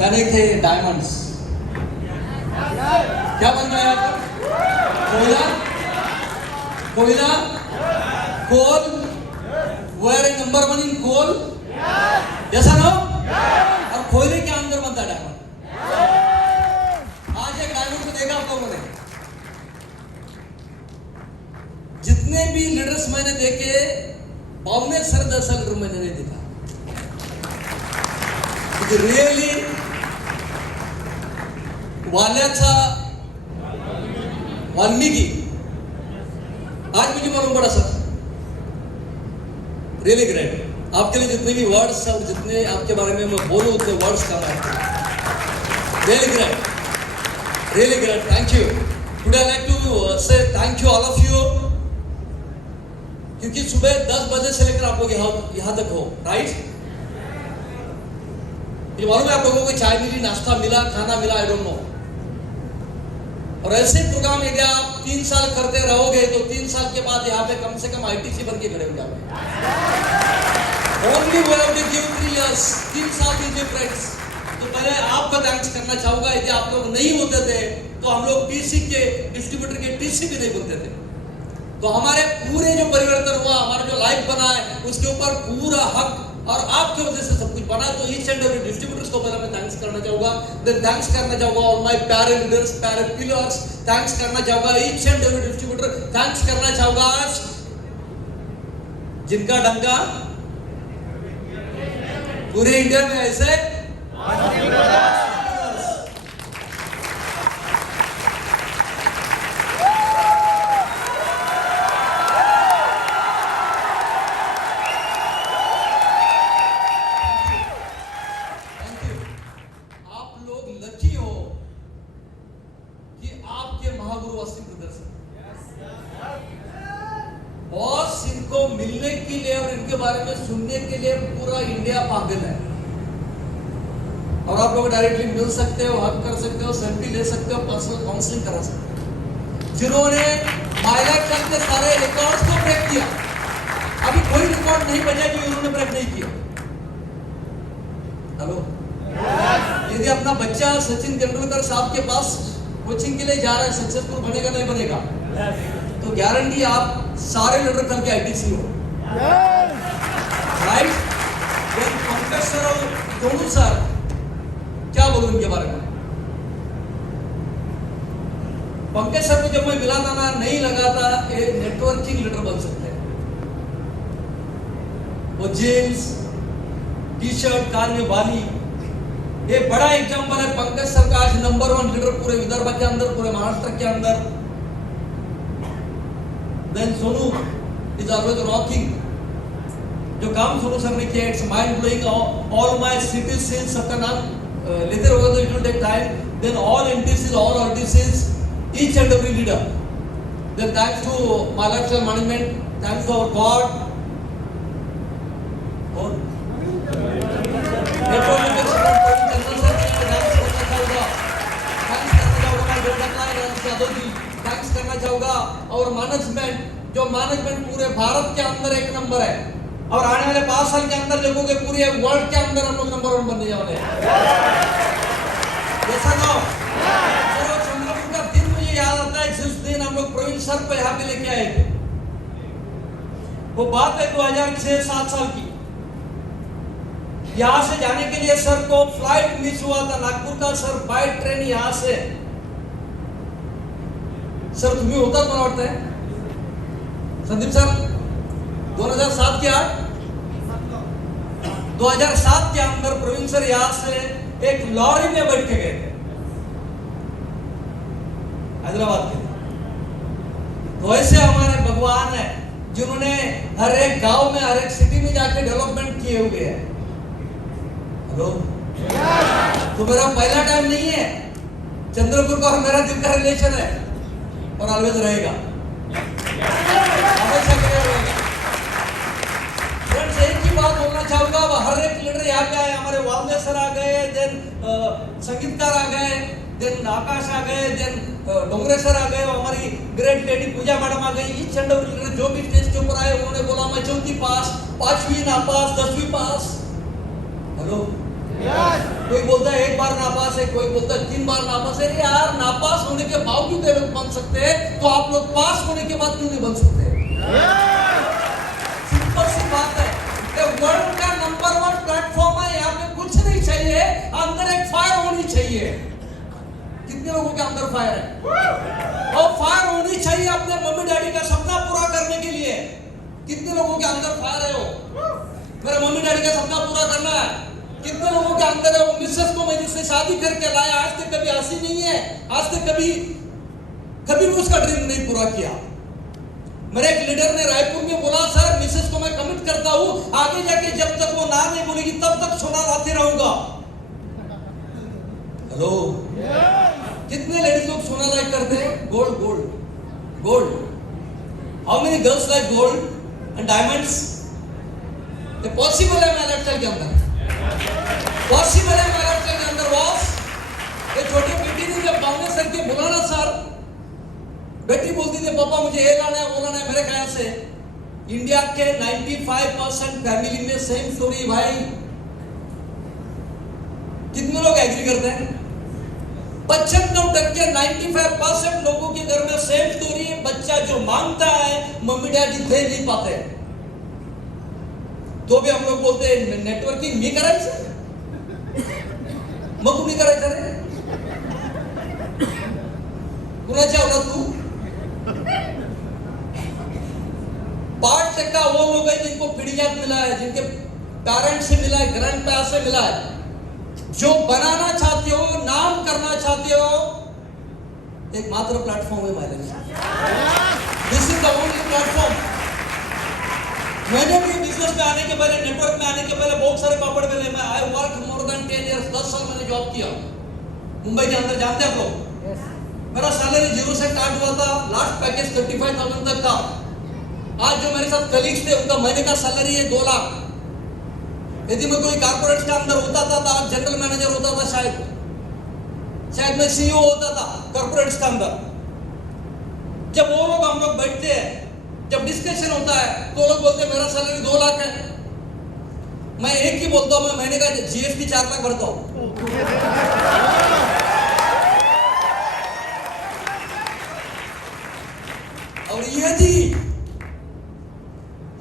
यानी थे डायमंड्स। क्या बन रहा है यहाँ पर? कोयला, कोयला, coal. Where a number one in coal, जैसा ना? और कोयले के अंदर बनता है डायमंड। आज एक डायमंड को देखा आप लोगों ने? जितने भी लीडर्स मैंने देखे, पावने सर 10 लीडर मैंने नहीं देखा। रियली वाल्याचा वाल्मीकि आज मुझे मालूम पड़ा सर। Really great. आपके लिए जितने भी वर्ड्स और जितने आपके बारे में मैं बोलूं उतने वर्ड्स कम है। Really great, really great. Thank you. Today I like to say thank you all of you, क्योंकि सुबह 10 बजे से लेकर आप लोग यहां तक हो, राइट? ये मालूम है आप लोगों को चाय मिली, नाश्ता मिला, खाना मिला, आई डोंट नो। और ऐसे प्रोग्राम यदि आप 3 साल करते रहोगे तो 3 साल के बाद यहाँ पे कम से कम आईटीसी बन के खड़े हो जाओगे। Only we have to give 3 years, 3 साल दीजिए फ्रेंड्स। तो पहले आपका थैंक्स करना चाहूंगा। यदि आप लोग नहीं होते थे तो हम लोग टीसी के डिस्ट्रीब्यूटर के टीसी भी नहीं बनते थे। तो हमारे पूरे जो परिवर्तन हुआ, हमारा जो लाइफ बना है, उसके ऊपर पूरा हक और आपके वजह से सब कुछ बना। तो ईच एंड एवरी डिस्ट्रीब्यूटर्स को पहले मैं थैंक्स करना चाहूंगा। देन थैंक्स करना चाहूंगा ऑल माय पैरे लीडर्स, पैरे पिलर्स। थैंक्स करना चाहूंगा each and every distributor. Thanks करना चाहूंगा आज जिनका डंका पूरे इंडिया में ऐसे बॉस इनको मिलने के लिए और इनके बारे में सुनने के लिए पूरा इंडिया पागल है। और आप लोग डायरेक्टली मिल सकते हो, हक कर सकते हो, सेल्फी ले सकते हो, पर्सनल काउंसलिंग करा सकते हो। जिन्होंने बायलैटरल के सारे रिकॉर्ड्स को ब्रेक किया, अभी कोई रिकॉर्ड नहीं बचा जो इन्होंने ब्रेक नहीं किया। हेलो, यदि अपना बच्चा सचिन तेंदुलकर साहब के पास कोचिंग के लिए जा रहा है, सक्सेसफुल बनेगा नहीं बनेगा? तो गारंटी आप सारे लीडर कल के आईटीसी हो, राइट? पंकज सर और दोनों सर, क्या बोलूं इनके बारे में? पंकज सर को जब मैं मिला था ना, नहीं लगा था ये नेटवर्किंग लीडर बन सकते हैं। वो जीन्स टी शर्ट कार में बाली, ये बड़ा एग्जाम्पल है। पंकज सर का आज नंबर 1 लीडर पूरे विदर्भ के अंदर, पूरे महाराष्ट्र के अंदर। Then Sonu is always rocking. जो काम सोनू सर ने किया, it's mind blowing. All my cities sales सबका नाम लेते रहोगे तो it will take time. Then all NTCs, all RTCs, each and every leader. Then thanks to my lifestyle management, thanks to our God. और thanks करना चाहूंगा और management, जो मैनेजमेंट पूरे भारत के अंदर एक नंबर है। और आने वाले 5 साल के अंदर देखोगे पूरे वर्ल्ड के अंदर हम लोग नंबर 1 बनने वाले हैं। जैसा ना चंद्रपुर का दिन मुझे याद आता है, जिस दिन हम लोग प्रवीण सर को यहाँ पे लेके आए थे। वो बात है 2006-7 साल की। यहाँ से जाने के लिए सर को फ्लाइट मिस हुआ था नागपुर का। सर बाय ट्रेन यहाँ से, सर तुम्ही होतात मला वाटतंय संदीप सर 2007 के 2007 के अंदर प्रवीण सर यहाँ से एक लॉरी में बैठ के गए थे हैदराबाद के। तो ऐसे हमारे भगवान है जिन्होंने हर एक गांव में, हर एक सिटी में जाके डेवलपमेंट किए हुए हैं। हेलो, तो मेरा पहला टाइम नहीं है। चंद्रपुर का और मेरा दिल का रिलेशन है और ऑलवेज रहेगा, हमेशा रहेगा। फ्रेंड्स, एक ही बात बोलना चाहूंगा, हर एक लीडर यहाँ पे आए। हमारे वालदे सर आ गए, देन संगीतकार आ गए, देन आकाश आ गए, देन डोंगरे सर आ गए, हमारी ग्रेट लेडी पूजा मैडम आ गई। ईच एंड एवरी लीडर जो भी स्टेज के ऊपर आए उन्होंने बोला मैं 4वीं पास, 5वीं नापास, 10वीं पास। हेलो, कोई बोलता है एक बार बार नापास है, कोई बोलता है 3 बार नापास है। यार नापास होने के बावजूद ये लोग बन सकते हैं, तो आप लोग पास होने के बाद क्यों नहीं बन सकते? सिंपल सी बात है। वर्ल्ड का नंबर 1 प्लेटफॉर्म है, यहाँ पे कुछ नहीं चाहिए, अंदर एक फायर होनी चाहिए। कितने लोगों के अंदर फायर है? और फायर होनी चाहिए अपने मम्मी डैडी का सपना पूरा करने के लिए। कितने लोगों के अंदर फायर है? वो मेरे मम्मी डैडी का सपना पूरा करना है। कितने लोगों के अंदर है? वो मिसेस को मैं जिससे शादी करके लाया, आज तक कभी हंसी नहीं है, आज तक कभी भी उसका ड्रीम नहीं पूरा किया। मेरे एक लीडर ने रायपुर में बोला, सर मिसेस को मैं कमिट करता हूं, आगे जाके जब तक वो ना नहीं बोलेगी तब तक सोना लाते रहूंगा। हेलो, कितने लेडीज लोग सोना लाइक करते हैं? Gold gold gold. How many girls like gold and diamonds? ये पॉसिबल है मेरे लाइफस्टाइल के अंदर, पॉसिबल है मेरे लाइफस्टाइल के अंदर। बॉस, ये छोटी बेटी ने जब बावने सर के बोला ना सर, बेटी बोलती थी पापा मुझे ये लाना है वो लाना है। मेरे ख्याल से इंडिया के 95% फैमिली में सेम स्टोरी भाई। कितने लोग एग्री करते हैं? 95% 95% लोगों के घर में सेम स्टोरी है। बच्चा जो मांगता है मम्मी डैडी दे नहीं पाते, तो भी हम लोग बोलते हैं नेटवर्किंग मी करायचं, मग तुम्ही करायचं रे, कुणाची आवडत तू? 5% वो लोग हैं जिनको पीढ़ियात मिला है, जिनके पेरेंट्स से मिला है, ग्रैंड पेरेंट्स से मिला है, जो बनाना चाहते हो, नाम करना चाहते हो। एकमात्र प्लेटफॉर्म है my life. This is the only platform. मैंने भी बिजनेस में आने के पहले, नेटवर्क में आने के पहले बहुत सारे पापड़ बेले। मैं I work more than 10 years, 10 साल मैंने जॉब किया मुंबई के अंदर। जानते हैं आप लोग, मेरा सैलरी 0 से स्टार्ट हुआ था, लास्ट पैकेज 35,000 तक था। आज जो मेरे साथ कलीग्स थे उनका महीने का सैलरी है 2 लाख। यदि मैं कोई कारपोरेट के अंदर होता था तो आज जनरल मैनेजर होता था, शायद मैं सीईओ होता था कॉर्पोरेट्स के अंदर। जब वो लोग हम लोग बैठते हैं, जब डिस्कशन होता है तो लोग बोलते हैं मेरा सैलरी 2 लाख है। मैं एक ही बोलता हूं, मैं महीने का जीएसटी 4 लाख भरता हूं। और यदि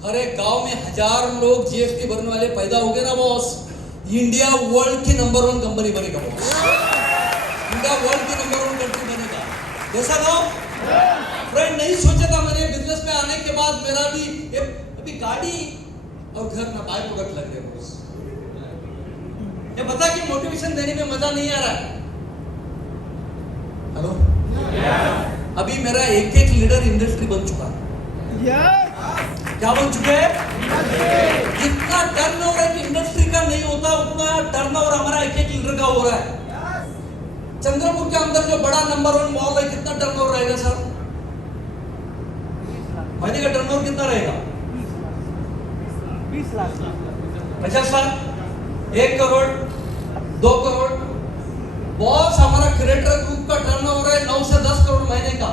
हर एक गांव में 1000 लोग जीएसटी भरने वाले पैदा हो गए ना बॉस, इंडिया वर्ल्ड की नंबर 1 कंपनी बनेगा बॉस। इंडिया वर्ल्ड की नंबर 1 कंट्री बनेगा। जैसा ना फ्रेंड नहीं सोचा था मैंने बिजनेस में आने के बाद, मेरा भी अभी गाड़ी और घर ना बाय प्रोडक्ट लग रहे बॉस। ये बता कि मोटिवेशन देने में मजा नहीं आ रहा है। हेलो, अभी मेरा एक लीडर इंडस्ट्री बन चुका है। क्या बन चुके हैं? जितना टर्नओवर एक इंडस्ट्री का नहीं होता, उतना टर्नओवर हमारा एक लीडर का हो रहा है। चंद्रपुर के अंदर जो बड़ा नंबर 1 मॉल है, कितना टर्नओवर रहेगा सर? महीने का टर्नओवर कितना रहेगा? 20 लाख, 50 लाख, 1 करोड़, 2 करोड़। बॉस, हमारा क्रिएटर ग्रुप का टर्नओवर है 9 से 10 करोड़ महीने का।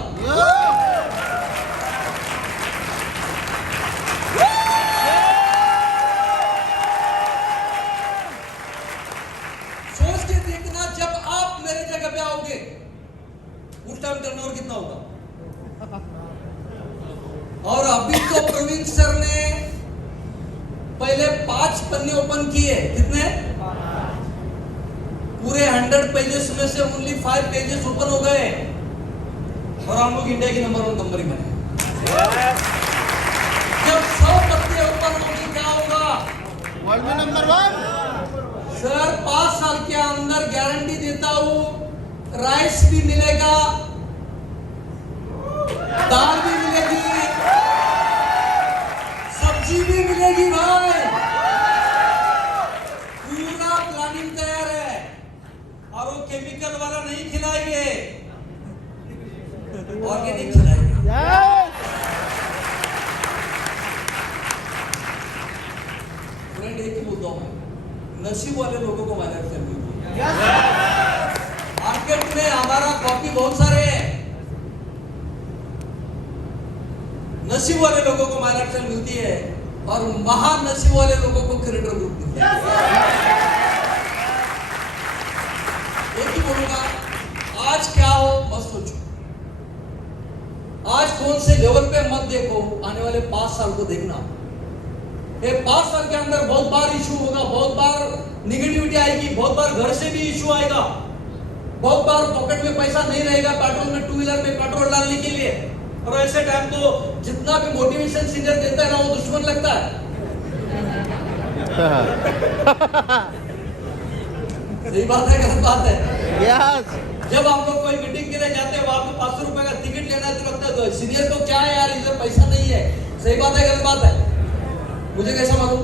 सोच के देखना, जब आप मेरे जगह पे आओगे उस टाइम टर्नओवर कितना होगा। और अभी तो प्रवीण सर ने पहले 5 पन्ने ओपन किए। कितने? पूरे 100 पेजेस में से ओनली 5 पेजेस ओपन हो गए और हम लोग इंडिया की नंबर 1 कंपनी बने। जब 100 पत्ते ओपन होंगे क्या होगा? वर्ल्ड में नंबर 1। सर 5 साल के अंदर गारंटी देता हूं, राइस भी मिलेगा, दाल भी मिलेगी, सब्जी भी मिलेगी भाई। पूरा प्लानिंग तैयार है और वो केमिकल वाला नहीं खिलाएंगे, ऑर्गेनिक खिलाएंगे। फ्रेंड, एक ही बोलता हूं, नसीब वाले लोगों को मेहनत करनी होगी। मार्केट में हमारा कॉपी बहुत सारे हैं, नसीब वाले लोगों को मेहनत मिलती है और महान नसीब वाले लोगों को क्रिएटर ग्रुप मिलता है। कौन से लेवल पे मत देखो, आने वाले 5 साल को देखना। ये 5 साल के अंदर बहुत बार इशू होगा, बहुत बार निगेटिविटी आएगी, बहुत बार घर से भी इशू आएगा, बहुत बार पॉकेट में पैसा नहीं रहेगा पेट्रोल में, 2 व्हीलर में पेट्रोल डालने के लिए। और ऐसे टाइम तो जितना भी मोटिवेशन सीनियर देता है ना, वो दुश्मन लगता है। सही बात है, गलत बात है? यस। जब आप लोग कोई मीटिंग के लिए जाते हैं, वहां पे 500 रुपए का टिकट लेना है, तो लगता है तो सीनियर को क्या है यार, इधर पैसा नहीं है। सही बात है, गलत बात है? मुझे कैसा मालूम?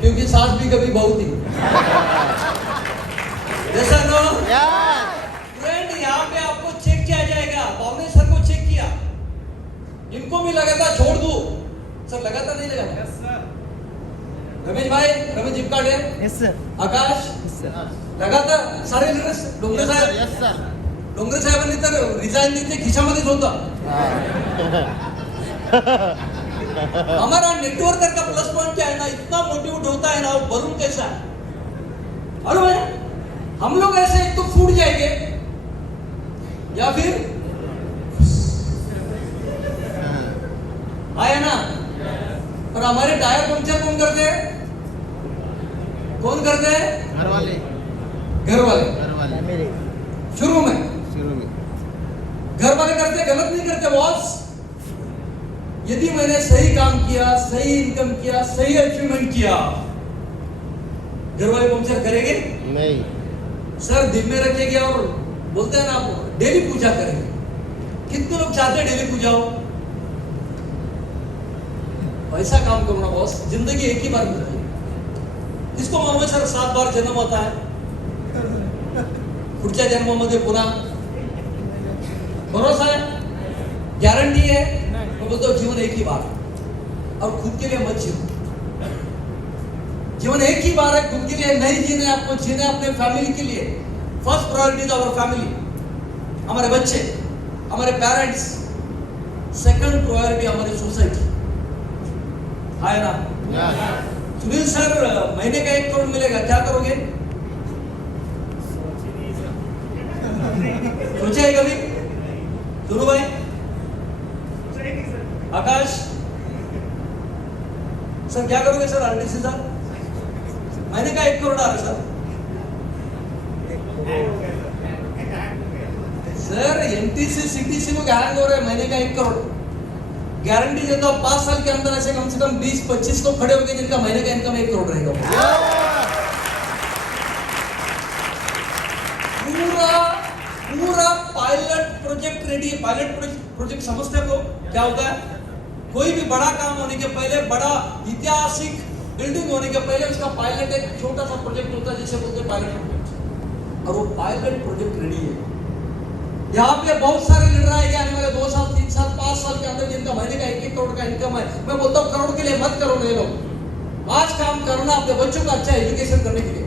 क्योंकि सास भी कभी बहू थी। जैसा नो यस। फ्रेंड, यहाँ पे आपको चेक किया जाएगा। भावने सर को चेक किया, इनको भी लगा था छोड़ दूं, सर लगा था नहीं लगा था? Yes sir. रमेश भाई, Ramesh Jipkade, yes sir. Akash yes sir. लगा था सारे लीडर्स। डोंगरे साहेब, यस सर. डोंगरे साहेबांनी तर रिझाईन दिले, खिशामध्येच होता। हमारा नेटवर्क का प्लस पॉइंट क्या है ना, इतना मोटिवेट होता है ना, वो बलून कैसा है। और भाई हम लोग ऐसे एक तो फूट जाएंगे या फिर आया ना। और हमारे टायर पंक्चर कौन करते हैं? कौन करते हैं? घर वाले. घर वाले। घर वाले. शुरू में शुरू में. घर वाले करते, गलत नहीं करते बॉस। यदि मैंने सही काम किया, सही इनकम किया, सही अचीवमेंट किया, घर वाले पंक्चर करेंगे नहीं. सर। दिन में रखेंगे और बोलते हैं ना आप डेली पूजा करेंगे। कितने लोग चाहते हैं डेली पूजा हो? ऐसा काम करो ना बॉस, जिंदगी एक ही बार मिलती है। किसको मालूम है सर 7 बार जन्म होता है, पुढच्या जन्मामध्ये पुन्हा भरोसा है, गारंटी है? मैं बोलता हूँ जीवन एक ही बार, और खुद के लिए मत जियो। जीवन एक ही बार है, खुद के लिए नहीं जीने, आपको जीने अपने फैमिली के लिए। First priority is our family, हमारे बच्चे, हमारे पेरेंट्स। सेकंड प्रायोरिटी हमारी सोसाइटी है ना। सुनील सर, महीने का 1 करोड़ मिलेगा, क्या करोगे? सोचा है कभी? सुनो भाई, आकाश सर, क्या करोगे सर? आरटीसी सर, महीने का 1 करोड़ आ रहा है सर। एमटीसी सीटीसी लोग हैंग हो रहे हैं, महीने का 1 करोड़ गारंटी देता हूं। 5 साल के अंदर ऐसे कम से कम 20-25 लोग खड़े होंगे जिनका महीने का इनकम 1 करोड़ रहेगा। पूरा पायलट प्रोजेक्ट रेडी है। पायलट प्रोजेक्ट समझते हो क्या होता है? कोई भी बड़ा काम होने के पहले, बड़ा ऐतिहासिक बिल्डिंग होने के पहले उसका पायलट एक छोटा सा प्रोजेक्ट होता है, जिसे बोलते हैं पायलट प्रोजेक्ट। और वो पायलट प्रोजेक्ट रेडी है। यहाँ पे बहुत सारे लीडर आएंगे आने वाले 2 साल, 3 साल, 5 साल के अंदर, जिनका महीने का 1-1 करोड़ का इनकम है। मैं बोलता हूँ करोड़ के लिए मत करो ये लोग, आज काम करना अपने बच्चों का अच्छा एजुकेशन करने के लिए।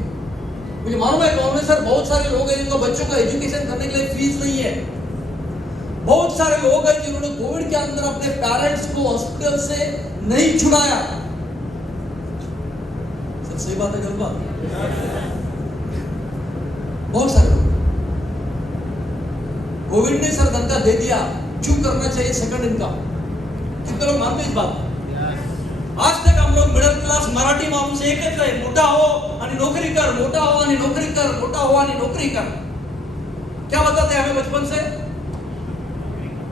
मुझे मालूम है कौन है सर, बहुत सारे लोग हैं जिनको बच्चों का एजुकेशन करने के लिए फीस नहीं है। बहुत सारे लोग हैं जिन्होंने कोविड के अंदर अपने पेरेंट्स को हॉस्पिटल से नहीं छुड़ाया। सर सही बात है, गलत बात? बहुत सारे लोग कोविड ने सर धंधा दे दिया, क्यों करना चाहिए सेकंड इनकम? कितने लोग मानते इस बात? आज तक हम लोग मिडिल क्लास मराठी माणूस एकच आहे, मोठा हो आणि नौकरी कर, मोठा हो आणि नौकरी कर, मोठा हो आणि नौकरी कर। क्या बताते हैं हमें बचपन से?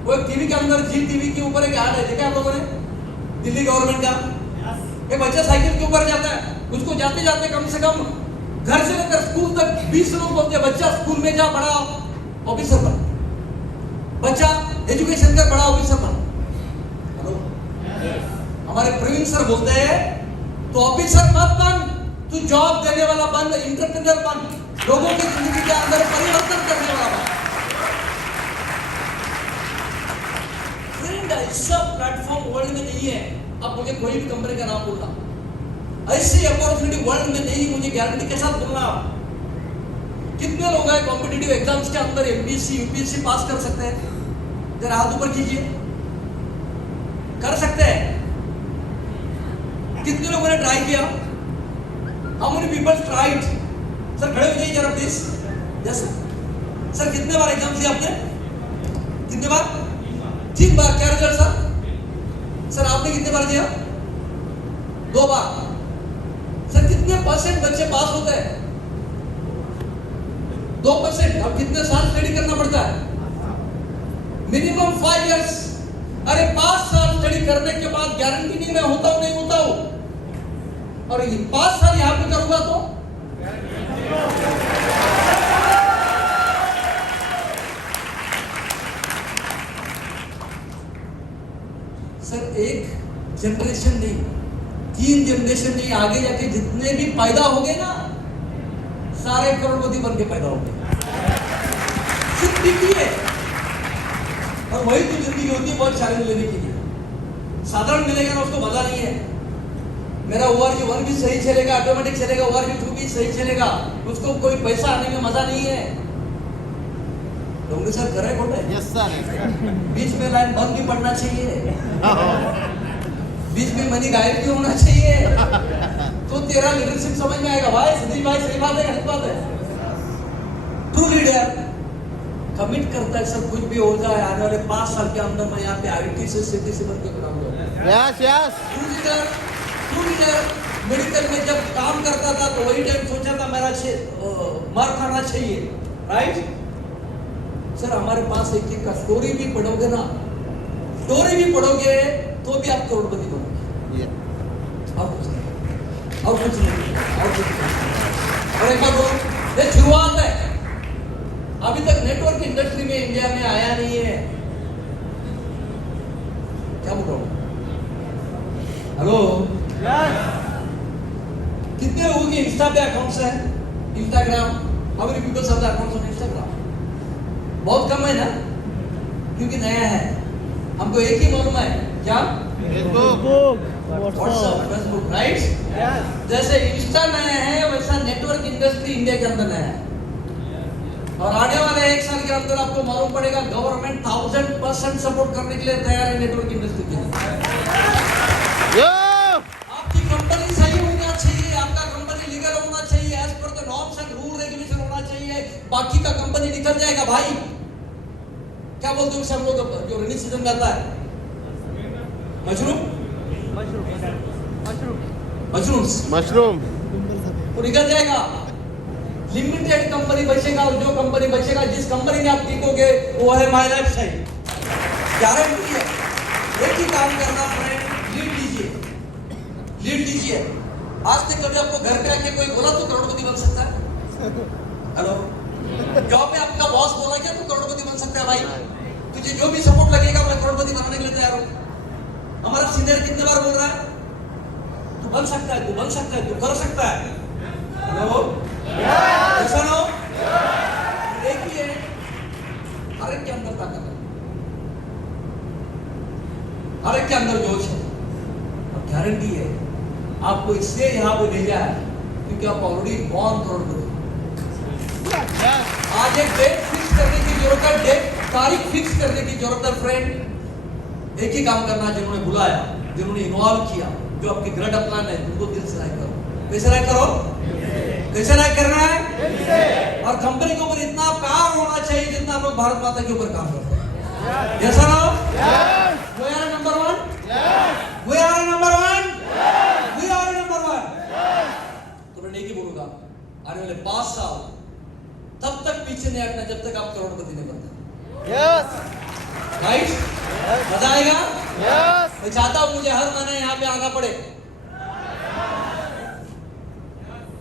वो एक टीवी के अंदर, जी टीवी के ऊपर एक ऐड है, देखा आप लोगों ने? दिल्ली गवर्नमेंट का एक बच्चा साइकिल के ऊपर जाता है, उसको जाते जाते कम से कम घर से लेकर स्कूल तक 20 लोग बोलते हैं बच्चा स्कूल में जा, बड़ा ऑफिसर बन, बच्चा एजुकेशन कर, बड़ा ऑफिसर बन। हेलो, हमारे प्रवीण सर बोलते हैं तो ऑफिसर मत बन, तू जॉब देने वाला बन, एंटरप्रेन्योर बन, लोगों की जिंदगी के अंदर परिवर्तन करने वाला बन। फ्रेंड, ऐसा प्लेटफॉर्म वर्ल्ड में नहीं है। अब मुझे कोई भी कंपनी का नाम बोलना, ऐसी अपॉर्चुनिटी वर्ल्ड में नहीं, मुझे गारंटी के साथ बोलना। कितने लोग हैं कॉम्पिटिटिव एग्जाम्स के अंदर एमपीएससी यूपीएससी पास कर सकते हैं? जरा हाथ ऊपर कीजिए, कर सकते हैं? कितने लोगों ने ट्राई किया? How many people tried? Sir खड़े हो जाइए जरा प्लीज। यस सर, कितने बार एग्जाम दिया आपने? कितने बार? 3 बार। क्या रिजल्ट सर? सर आपने कितने बार दिया? 2 बार। सर कितने % बच्चे पास होते हैं? 2%। अब कितने साल स्टडी करना पड़ता है? Minimum 5 years. अरे 5 साल स्टडी करने के बाद गारंटी नहीं मैं होता हूं नहीं होता हूं। और ये 5 साल यहां पे करूंगा तो सर एक जनरेशन नहीं, 3 जनरेशन नहीं, आगे जाके जितने भी पैदा हो गए ना सारे करोड़पति बन के पैदा हो गए। सिर्फ डिग्री है और वही तो जिंदगी होती है बहुत चैलेंज लेने के लिए। साधारण मिलेगा ना उसको मजा नहीं है। मेरा ORG 1 भी सही चलेगा, ऑटोमेटिक चलेगा, ORG 2 भी सही चलेगा, उसको कोई पैसा आने में मजा नहीं है। डोंगरे सर कर रहे खोटे? Yes sir. बीच में लाइन बंद भी पड़ना चाहिए, बीच में मनी गायब भी होना चाहिए, तो तेरा लीडरशिप समझ में आएगा। भाई सतीश भाई सही बात है, गलत बात है? ट्रू लीडर कमिट करता है सर कुछ भी हो जाए आने वाले 5 साल के अंदर मैं यहाँ पे IT से CTC बन के बना दूंगा। Yes yes. True leader medical में जब काम करता था तो वही टाइम सोचा था मेरा मार खाना चाहिए, राइट? सर हमारे पास एक का स्टोरी भी पढ़ोगे ना, स्टोरी भी पढ़ोगे तो भी आप करोड़पति बनोगे। और कुछ नहीं, और कुछ नहीं, और कुछ नहीं। और एक बात ये शुरुआत है, अभी तक नेटवर्क इंडस्ट्री में इंडिया में आया नहीं है। क्या बोल रहा हूं? हेलो, कितने लोगों के इंस्टा पे अकाउंट्स है? Instagram, how many peoples have the accounts on Instagram? बहुत कम है ना, क्योंकि नया है। हमको एक ही मालूम है, क्या? Facebook, WhatsApp, Facebook, right? जैसे इंस्टा नया है वैसा नेटवर्क इंडस्ट्री इंडिया के अंदर नया है। और आने वाले 1 साल के अंदर आपको मालूम पड़ेगा गवर्नमेंट 1000% सपोर्ट करने के लिए तैयार है नेटवर्क इंडस्ट्री के लिए। आपकी कंपनी सही होना चाहिए, आपका कंपनी लीगल होना चाहिए, as per the norms and rule regulation होना चाहिए, बाकी का कंपनी निकल जाएगा भाई। क्या बोलते हो सब लोग जो रेनी सीजन में आता है? मशरूम तो निकल जाएगा। लिमिटेड कंपनी बचेगा और जो कंपनी बचेगा, जिस कंपनी में आप टिकोगे वो है माय लाइफ स्टाइल। गारंटी है। एक ही काम करना फ्रेंड, लीड लीजिए, लीड लीजिए। आज तक कभी आपको घर पे आके कोई बोला तो करोड़पति बन सकता है? हेलो, जॉब पे आपका बॉस बोला क्या तो करोड़पति बन सकता है? भाई तुझे जो भी सपोर्ट लगेगा मैं करोड़पति बनाने के लिए तैयार हूं। हमारा सीनियर कितने बार बोल रहा है तू बन सकता है, तू बन सकता है, तू कर सकता है। हेलो, ऐसा ना हो? एक ही है, हर एक के अंदर ताकत है, हर एक के अंदर जोश है और गारंटी है आपको इसलिए यहाँ पे भेजा है क्योंकि आप ऑलरेडी बॉर्न करोड़पति। आज एक डेट फिक्स करने की जरूरत है, डेट तारीख फिक्स करने की जरूरत है फ्रेंड। एक ही काम करना, जिन्होंने बुलाया, जिन्होंने इन्वॉल्व किया, जो आपके ग्रेड प्लान है उनको दिल से लाइक करो। कैसे लाइक करो? कैसे लाइक करना है? और कंपनी के ऊपर इतना प्यार होना चाहिए जितना हम लोग भारत माता के ऊपर काम करते हैं। जैसा ना? We are number 1. We are number 1. We are number 1. तो मैं एक ही बोलूंगा, आने वाले 5 साल तब तक पीछे नहीं हटना जब तक आप करोड़पति नहीं बनते। Yes right? मजा आएगा? यस। मैं चाहता हूं मुझे हर महीने यहाँ पे आना पड़े।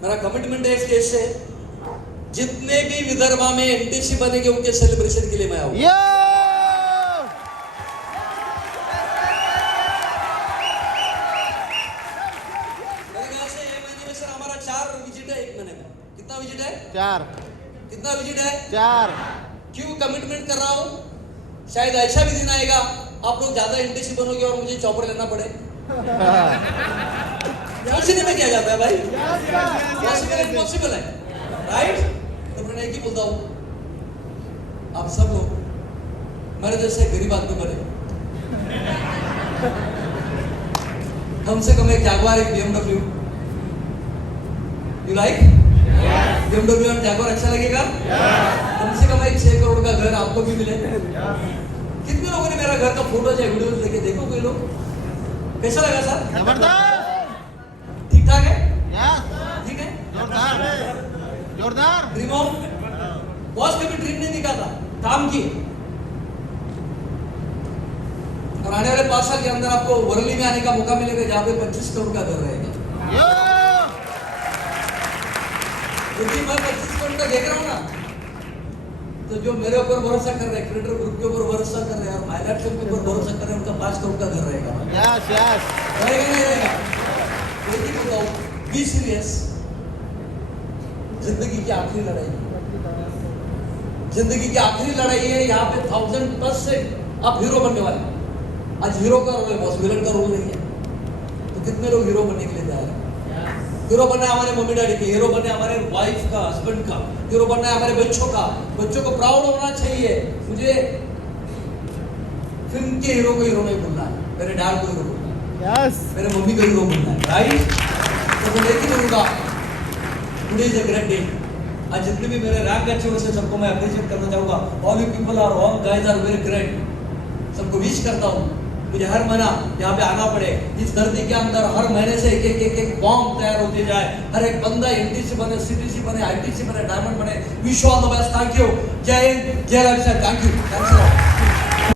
मेरा कमिटमेंट है स्टेज से, जितने भी विदर्भा में NTC बनेंगे उनके सेलिब्रेशन के लिए मैं आऊंगा। मेरे ख्याल से 1 महीने में सर हमारा 4 विजिट है 1 महीने में। कितना विजिट है? 4। कितना विजिट है? 4। क्यों कमिटमेंट कर रहा हूं? शायद ऐसा भी दिन आएगा आप लोग ज्यादा NTC बनोगे और मुझे चॉपर लेना पड़े। पॉसिबल में क्या जाता है भाई? पॉसिबल है, राइट? तो मैं एक ही बोलता हूं, आप सब लोग मेरे जैसे गरीब आदमी बने, कम से कम एक जैगुआर, एक BMW। You like? BMW और जैगुआर अच्छा लगेगा? कम से कम एक 6 करोड़ का घर आपको भी मिले। लोगों ने मेरा घर का फोटो या वीडियोस लेके देखो कोई लोग? कैसा लगा सर? जबरदस्त ठीक ठाक है? यस ठीक है? जोरदार जोरदार ड्रीम ऑन बॉस कभी ड्रीम नहीं दिखाता, काम किए। और आने वाले 5 साल के अंदर आपको वर्ली में आने का मौका मिलेगा जहां पे 25 करोड़ का घर रहेगा। यो क्योंकि मैं 25 करोड़ का देख रहा हूँ ना, तो जो मेरे ऊपर भरोसा कर रहे हैं, क्रिएटर ग्रुप के ऊपर भरोसा कर रहे हैं और हाईलाइट फिल्म के ऊपर भरोसा कर रहे हैं, उनका 5 करोड़ का घर रहेगा। यस यस रहेगा नहीं रहेगा? लेकिन बताओ, बी सीरियस। जिंदगी की आखिरी लड़ाई है। जिंदगी की आखिरी लड़ाई है। यहाँ पे 1000% आप हीरो बनने वाले हैं। आज हीरो का रोल है बॉस, विलन का रोल नहीं है। तो कितने लोग हीरो बनने के लिए तैयार हैं? हीरो बनना है हमारे मम्मी डैडी के, हीरो बनना है हमारे वाइफ का, हस्बैंड का, हीरो बनना है हमारे बच्चों का। बच्चों को प्राउड होना चाहिए। मुझे फिल्म के हीरो को हीरो नहीं बनना है, मेरे डैड को हीरो बनना है, यस मेरे मम्मी को हीरो बनना है, राइट? तो मैं लेके बोलूंगा today is a great day. आज जितने भी मेरे रैंक अच्छे हुए से सबको मैं अप्रिशिएट करना चाहूंगा। All you people are all guys are very great. सबको विश करता हूँ। मुझे हर महीना यहाँ पे आना पड़े, इस धरती के अंदर हर महीने से एक बॉम्ब तैयार होते जाए, हर एक बंदा एनटीसी बने, सीटीसी बने, आईटीसी बने, डायमंड बने। Wish all the best. Thank you. जय हिंद, जय Raj. Thank you. Thanks a lot.